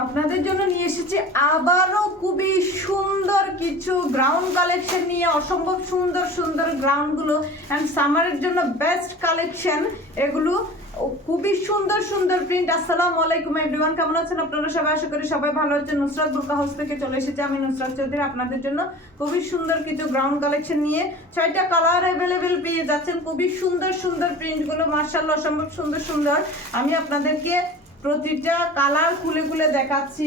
আপনাদের জন্য নিয়ে এসেছি আবারও খুবই সুন্দর কিছু গ্রাউন্ড কালেকশন নিয়ে, অসম্ভব সুন্দর সুন্দর গ্রাউন্ডগুলো অ্যান্ড সামারের জন্য বেস্ট কালেকশন এগুলো খুবই সুন্দর সুন্দর প্রিন্ট আসসালামু আলাইকুম এভরিওয়ান কেমন আছেন আপনারা সবাই? আশা করি সবাই ভালো আছেন। নুসরাত বুরকা হাউস থেকে চলে এসেছি আমি, নুসরাত চৌধুরী। আপনাদের জন্য খুবই সুন্দর কিছু গ্রাউন্ড কালেকশন নিয়ে ছয়টা কালার অ্যাভেলেবেল পেয়ে যাচ্ছেন। খুবই সুন্দর সুন্দর প্রিন্টগুলো মার্শাল্লাহ অসম্ভব সুন্দর সুন্দর। আমি আপনাদেরকে প্রতিটা কালার খুলে খুলে দেখাচ্ছি।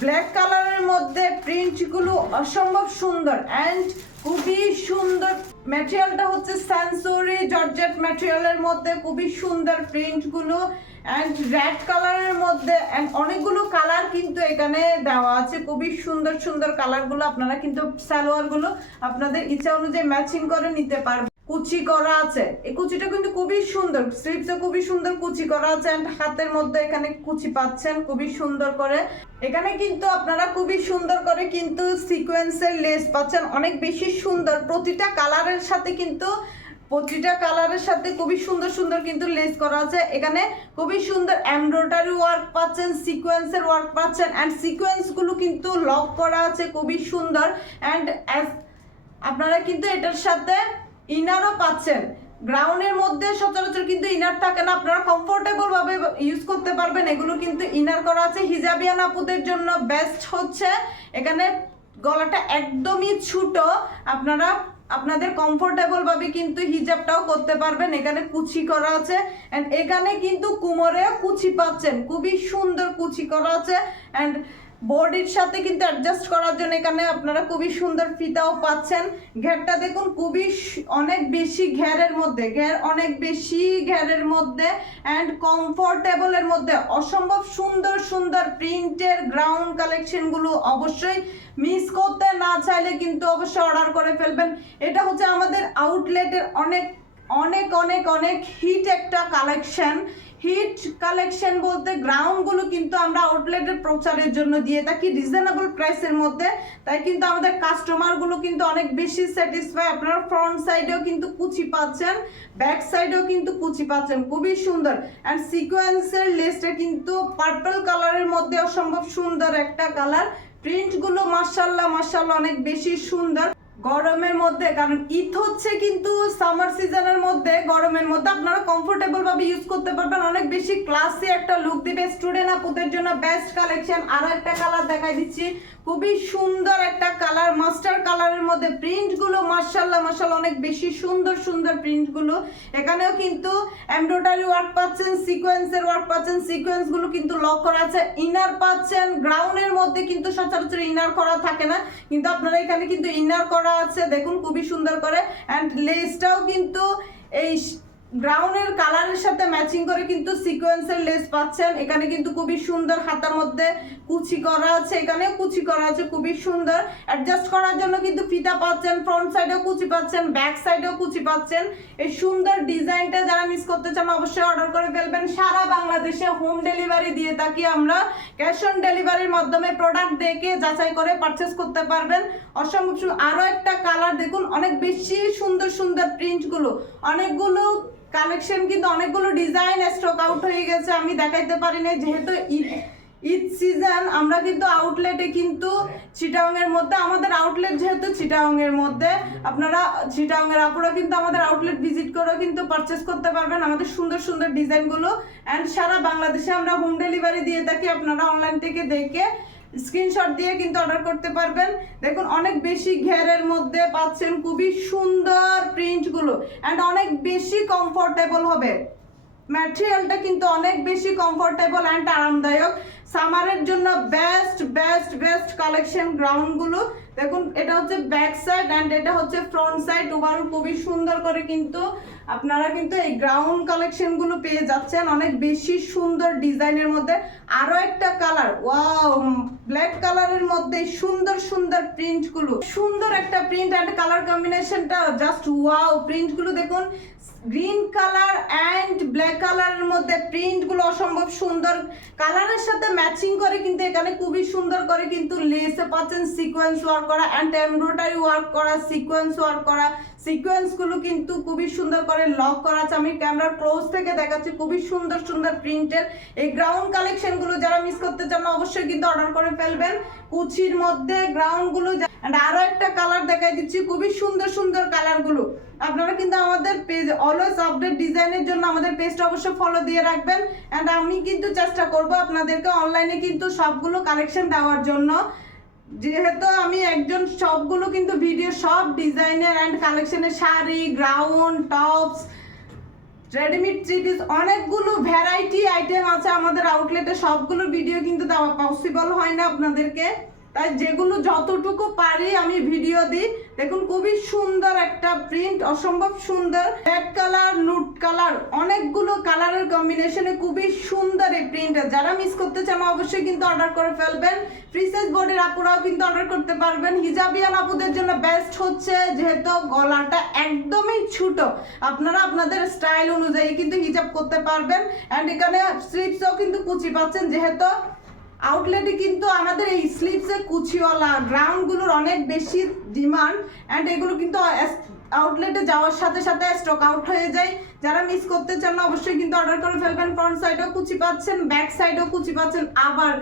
ব্ল্যাক কালারের মধ্যে প্রিন্টগুলো অসম্ভব সুন্দর অ্যান্ড খুবই সুন্দর ম্যাটেরিয়ালটা হচ্ছে সেন্সরি জর্জেট ম্যাটেরিয়ালের মধ্যে খুবই সুন্দর প্রিন্টগুলো অ্যান্ড রেড কালারের মধ্যে অনেকগুলো কালার কিন্তু এখানে দেওয়া আছে। খুবই সুন্দর সুন্দর কালারগুলো আপনারা কিন্তু সালোয়ারগুলো আপনাদের ইচ্ছা অনুযায়ী ম্যাচিং করে নিতে পারবেন। কুচি করা আছে। এই কুচিটা কিন্তু খুবই সুন্দর। স্লিপসে খুবই সুন্দর কুচি করা আছে এন্ড হাতের মধ্যে এখানে কুচি পাচ্ছেন, খুবই সুন্দর করে। এখানে কিন্তু আপনারা খুবই সুন্দর করে কিন্তু সিকোয়েন্সের লেস পাচ্ছেন। অনেক বেশি সুন্দর। প্রতিটা কালারের সাথে কিন্তু, প্রতিটা কালারের সাথে খুবই সুন্দর সুন্দর কিন্তু লেস করা আছে। এখানে খুবই সুন্দর এমব্রয়ডারি ওয়ার্ক পাচ্ছেন সিকোয়েন্সের ওয়ার্ক পাচ্ছেন অ্যান্ড সিকোয়েন্সগুলো কিন্তু লক করা আছে, খুবই সুন্দর। অ্যান্ড আপনারা কিন্তু এটার সাথে ইনারও পাচ্ছেন। গ্রাউন্ডের মধ্যে সচরাচর কিন্তু ইনার থাকে না। আপনারা কমফোর্টেবল ভাবে ইউজ করতে পারবেন। এগুলো কিন্তু ইনার করা আছে। হিজাবিয়ান আপুদের জন্য বেস্ট হচ্ছে। এখানে গলাটা একদমই ছোট। আপনারা আপনাদের কমফোর্টেবল ভাবে কিন্তু হিজাবটাও করতে পারবেন। এখানে কুচি করা আছে। এন্ড এখানে কিন্তু কুমোরেও কুচি পাচ্ছেন। খুবই সুন্দর কুচি করা আছে। এন্ড বডির সাথে কিন্তু অ্যাডজাস্ট করার জন্য এখানে আপনারা খুবই সুন্দর ফিতাও পাচ্ছেন। ঘেরটা দেখুন, খুবই অনেক বেশি ঘেরের মধ্যে, ঘের অনেক বেশি ঘেরের মধ্যে অ্যান্ড কমফোর্টেবলের মধ্যে। অসম্ভব সুন্দর সুন্দর প্রিন্টের গ্রাউন্ড কালেকশনগুলো অবশ্যই মিস করতে না চাইলে কিন্তু অবশ্যই অর্ডার করে ফেলবেন। এটা হচ্ছে আমাদের আউটলেটের অনেক অনেক অনেক অনেক হিট একটা কালেকশন হিট কালেকশন বলতে গ্রাউন্ডগুলো কিন্তু আমরা আউটলেটের প্রচারের জন্য দিয়ে থাকি, রিজনেবল প্রাইসের মধ্যে। তাই কিন্তু আমাদের কাস্টমারগুলো কিন্তু অনেক বেশি স্যাটিসফাই। আপনারা ফ্রন্ট সাইডেও কিন্তু কুচি পাচ্ছেন, ব্যাক সাইডেও কিন্তু কুচি পাচ্ছেন। খুবই সুন্দর। অ্যান্ড সিকোয়েন্সের লেসটা কিন্তু পার্পল কালারের মধ্যে অসম্ভব সুন্দর একটা কালার প্রিন্টগুলো মার্শাল্লাহ মার্শাল্লাহ অনেক বেশি সুন্দর। গরমের মধ্যে, কারণ ঈদ হচ্ছে কিন্তু সামার সিজনের মধ্যে, গরমের মধ্যে আপনারা কমফোর্টেবল ভাবে ইউজ করতে পারবেন। অনেক বেশি ক্লাসি একটা লুক দিবে। স্টুডেন্ট আপুদের জন্য বেস্ট কালেকশন আর একটা কালার দেখাই দিচ্ছি। খুবই সুন্দর একটা কালার, মাস্টার কালারের মধ্যে প্রিন্টগুলো মার্শাল্লাহ মার্শাল্লাহ অনেক বেশি সুন্দর সুন্দর প্রিন্টগুলো এখানেও কিন্তু এমব্রয়ডারি ওয়ার্ক পাচ্ছেন সিকোয়েন্সের ওয়ার্ক পাচ্ছেন সিকোয়েন্সগুলো কিন্তু লক করা আছে। ইনার পাচ্ছেন গ্রাউন্ডের মধ্যে কিন্তু সচরাচর ইনার করা থাকে না। কিন্তু আপনারা এখানে কিন্তু ইনার করা আছে, দেখুন, খুবই সুন্দর করে। অ্যান্ড লেসটাও কিন্তু এই গ্রাউন্ডের কালারের সাথে ম্যাচিং করে কিন্তু সিকোয়েন্সের লেস পাচ্ছেন। এখানে কিন্তু খুবই সুন্দর হাতার মধ্যে কুচি করা আছে। এখানেও কুচি করা আছে, খুবই সুন্দর। অ্যাডজাস্ট করার জন্য কিন্তু ফিতা পাচ্ছেন ফ্রন্ট সাইডেও কুচি পাচ্ছেন ব্যাক সাইডেও কুচি পাচ্ছেন। এই সুন্দর ডিজাইনটা যারা মিস করতে চান অবশ্যই অর্ডার করে ফেলবেন। সারা বাংলাদেশে হোম ডেলিভারি দিয়ে থাকি আমরা। ক্যাশ অন ডেলিভারির মাধ্যমে প্রোডাক্ট দেখে যাচাই করে পারচেস করতে পারবেন। অসম্ভব আরও একটা কালার দেখুন। অনেক বেশি সুন্দর সুন্দর প্রিন্টগুলো অনেকগুলো কালেকশন কিন্তু অনেকগুলো ডিজাইন স্টক আউট হয়ে গেছে, আমি দেখাইতে পারি না যেহেতু ঈদ সিজন আমরা কিন্তু আউটলেটে কিন্তু চিটাং এর মধ্যে, আমাদের আউটলেট যেহেতু চিটাং এর মধ্যে, আপনারা চিটাং এর আপুরা কিন্তু আমাদের আউটলেট ভিজিট করেও কিন্তু পারচেস করতে পারবেন আমাদের সুন্দর সুন্দর ডিজাইনগুলো অ্যান্ড সারা বাংলাদেশে আমরা হোম ডেলিভারি দিয়ে থাকি, আপনারা অনলাইন থেকে দেখে স্ক্রিনশট দিয়ে কিন্তু অর্ডার করতে পারবেন। দেখুন, অনেক বেশি ঘেরের মধ্যে পাচ্ছেন, খুবই সুন্দর প্রিন্টগুলো অ্যান্ড অনেক বেশি কমফোর্টেবল হবে। ম্যাটেরিয়ালটা কিন্তু অনেক বেশি কমফোর্টেবল অ্যান্ড আরামদায়ক। সামারের জন্য বেস্ট বেস্ট বেস্ট কালেকশন গ্রাউন্ডগুলো দেখুন, এটা হচ্ছে ব্যাক সাইড অ্যান্ড এটা হচ্ছে ফ্রন্ট সাইড ওভারঅল খুবই সুন্দর করে কিন্তু আপনারা কিন্তু এই গ্রাউন্ড কালেকশনগুলো পেয়ে যাচ্ছেন। অনেক বেশি সুন্দর ডিজাইনের মধ্যে। আরও একটা কালার ওয়াও ব্ল্যাক কালারের মধ্যে সুন্দর সুন্দর প্রিন্টগুলো সুন্দর একটা প্রিন্ট অ্যান্ড কালার কম্বিনেশনটা জাস্ট ওয়াও প্রিন্টগুলো দেখুন। গ্রিন কালার অ্যান্ড ব্ল্যাক কালারের মধ্যে প্রিন্টগুলো অসম্ভব সুন্দর। কালারের সাথে ম্যাচিং করে কিন্তু এখানে খুবই সুন্দর করে কিন্তু লেসে পাচ্ছেন সিকোয়েন্স ওয়ার্ক করা অ্যান্ড এমব্রয়ডারি ওয়ার্ক করা সিকোয়েন্স ওয়ার্ক করা। সিকোয়েন্সগুলো কিন্তু খুবই সুন্দর করে লক করা আছে। আমি ক্যামেরার ক্লোজ থেকে দেখাচ্ছি, খুবই সুন্দর সুন্দর প্রিন্টের এই গ্রাউন্ড কালেকশনগুলো যারা মিস করতে চান, অবশ্যই কিন্তু অর্ডার করে ফেলবেন। কুচির মধ্যে গ্রাউন্ড গুলো and আরও একটা কালার দেখাই দিচ্ছি, খুবই সুন্দর সুন্দর কালারগুলো। আপনারা কিন্তু আমাদের পেজ অলওয়েজ আপডেট ডিজাইনের জন্য আমাদের পেজটা অবশ্যই ফলো দিয়ে রাখবেন। এন্ড আমি কিন্তু চেষ্টা করব আপনাদেরকে অনলাইনে কিন্তু সবগুলো কালেকশন দেওয়ার জন্য। যেহেতু আমি একজন, সবগুলো কিন্তু ভিডিও সব ডিজাইনের অ্যান্ড কালেকশনের sari ground tops readymade piece অনেকগুলো ভ্যারাইটি আইটেম আছে আমাদের আউটলেটে সবগুলো ভিডিও কিন্তু দেওয়া পসিবল হয় না আপনাদেরকে। তাই যেগুলো যতটুকু পারি আমি ভিডিও দিই। দেখুন, খুবই সুন্দর একটা প্রিন্ট অসম্ভব সুন্দর। রেড কালার নুট কালার অনেকগুলো কালারের কম্বিনেশনে খুবই সুন্দর এই প্রিন্ট যারা মিস করতে চান, অবশ্যই কিন্তু অর্ডার করে ফেলবেন। ফ্রি সাইজ বডির আপুরাও কিন্তু অর্ডার করতে পারবেন। হিজাবিয়ান আপুদের জন্য বেস্ট হচ্ছে, যেহেতু গলাটা একদমই ছোট। আপনারা আপনাদের স্টাইল অনুযায়ী কিন্তু হিজাব করতে পারবেন। অ্যান্ড এখানে স্লিপসও কিন্তু কুচি পাচ্ছেন, যেহেতু আউটলেটে কিন্তু আমাদের এই স্লিপসের কুচিওয়ালা গ্রাউন্ডগুলোর অনেক বেশি ডিমান্ড অ্যান্ড এগুলো কিন্তু আউটলেটে যাওয়ার সাথে সাথে স্টক আউট হয়ে যায়। যারা মিস করতে চান না, অবশ্যই কিন্তু অর্ডার করে ফেলবেন। ফ্রন্ট সাইডেও কুচি পাচ্ছেন ব্যাক সাইডেও কুচি পাচ্ছেন। আবার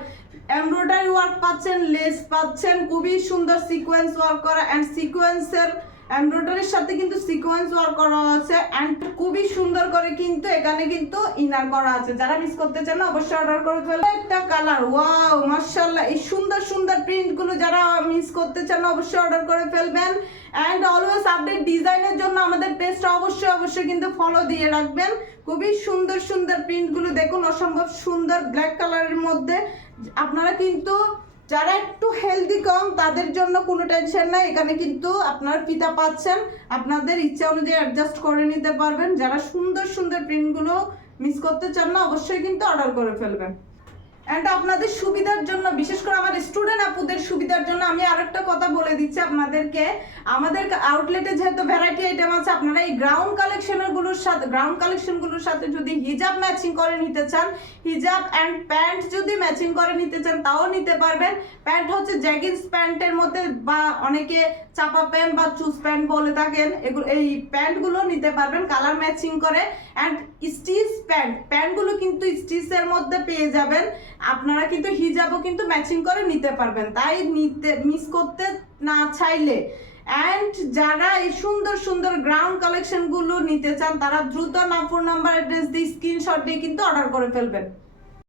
এমব্রয়ডারি ওয়ার্ক পাচ্ছেন লেস পাচ্ছেন। খুবই সুন্দর সিকোয়েন্স ওয়ার্ক করা অ্যান্ড সিকোয়েন্সের এমব্রয়ডারির সাথে কিন্তু সিকোয়েন্স ওয়ার্ক করা আছে অ্যান্ড খুবই সুন্দর করে কিন্তু এখানে কিন্তু ইনার করা আছে। যারা মিস করতে চান না অবশ্যই অর্ডার করে ফেলবে একটা কালার ওয়াও মাশাআল্লাহ, এই সুন্দর সুন্দর প্রিন্টগুলো যারা মিস করতে চান না অবশ্যই অর্ডার করে ফেলবেন। অ্যান্ড অলওয়েজ আপডেট ডিজাইনের জন্য আমাদের পেজটা অবশ্যই অবশ্যই কিন্তু ফলো দিয়ে রাখবেন। খুবই সুন্দর সুন্দর প্রিন্টগুলো দেখুন, অসম্ভব সুন্দর ব্ল্যাক কালারের মধ্যে। আপনারা কিন্তু যারা একটু হেলদি কম, তাদের জন্য কোনো টেনশন নাই। এখানে কিন্তু আপনার ফিতা পাচ্ছেন। আপনাদের ইচ্ছা অনুযায়ী অ্যাডজাস্ট করে নিতে পারবেন। যারা সুন্দর সুন্দর প্রিন্টগুলো মিস করতে চান না, অবশ্যই কিন্তু অর্ডার করে ফেলবেন। অ্যান্ড আপনাদের সুবিধার জন্য, বিশেষ করে আমার স্টুডেন্ট আপুদের সুবিধার জন্য আমি আরেকটা কথা বলে দিচ্ছি আপনাদেরকে। আমাদের আউটলেটে যেহেতু ভ্যারাইটি আইটেম আছে, আপনারা এই গ্রাউন্ড কালেকশনেরগুলোর সাথে গ্রাউন্ড কালেকশনগুলোর সাথে যদি হিজাব ম্যাচিং করে নিতে চান হিজাব অ্যান্ড প্যান্ট যদি ম্যাচিং করে নিতে চান, তাও নিতে পারবেন। প্যান্ট হচ্ছে জ্যাগিন্স প্যান্টের মধ্যে বা অনেকে চাপা প্যান্ট বা চুজ প্যান্ট বলে থাকেন, এগুলো এই প্যান্টগুলো নিতে পারবেন কালার ম্যাচিং করে। অ্যান্ড স্টিচ প্যান্ট প্যান্টগুলো কিন্তু স্টিচের মধ্যে পেয়ে যাবেন। আপনারা কিন্তু হিজাবও কিন্তু ম্যাচিং করে নিতে পারবেন, তাই নিতে মিস করতে না চাইলে। অ্যান্ড যারা এই সুন্দর সুন্দর গ্রাউন্ড কালেকশনগুলো নিতে চান, তারা দ্রুত নাপুর নাম্বার অ্যাড্রেস দিয়ে স্ক্রিনশট দিয়ে কিন্তু অর্ডার করে ফেলবেন।